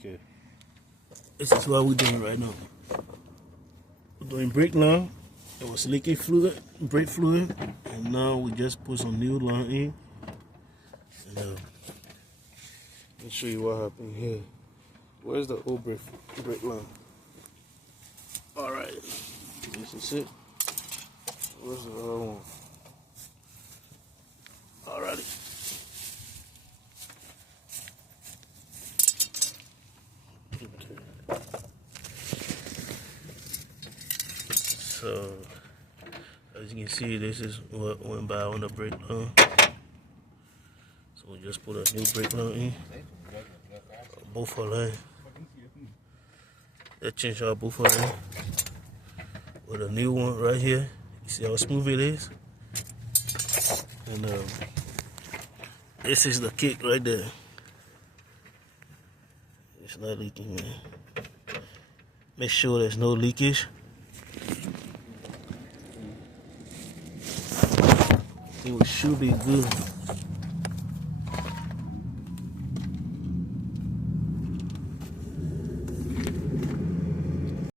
Okay. This is what we're doing right now. We're doing brake line. It was leaking fluid, brake fluid, and now we just put some new line in. And let me show you what happened here. Where's the old brake line? All right, this is it. Where's the other one? Alrighty. Okay. So, as you can see, this is what went by on the brake line. So we just put a new brake line in. Both are line. That changed our buffer line with a new one right here. You see how smooth it is? And this is the kick right there. It's not leaking, man. Make sure there's no leakage. It should be good.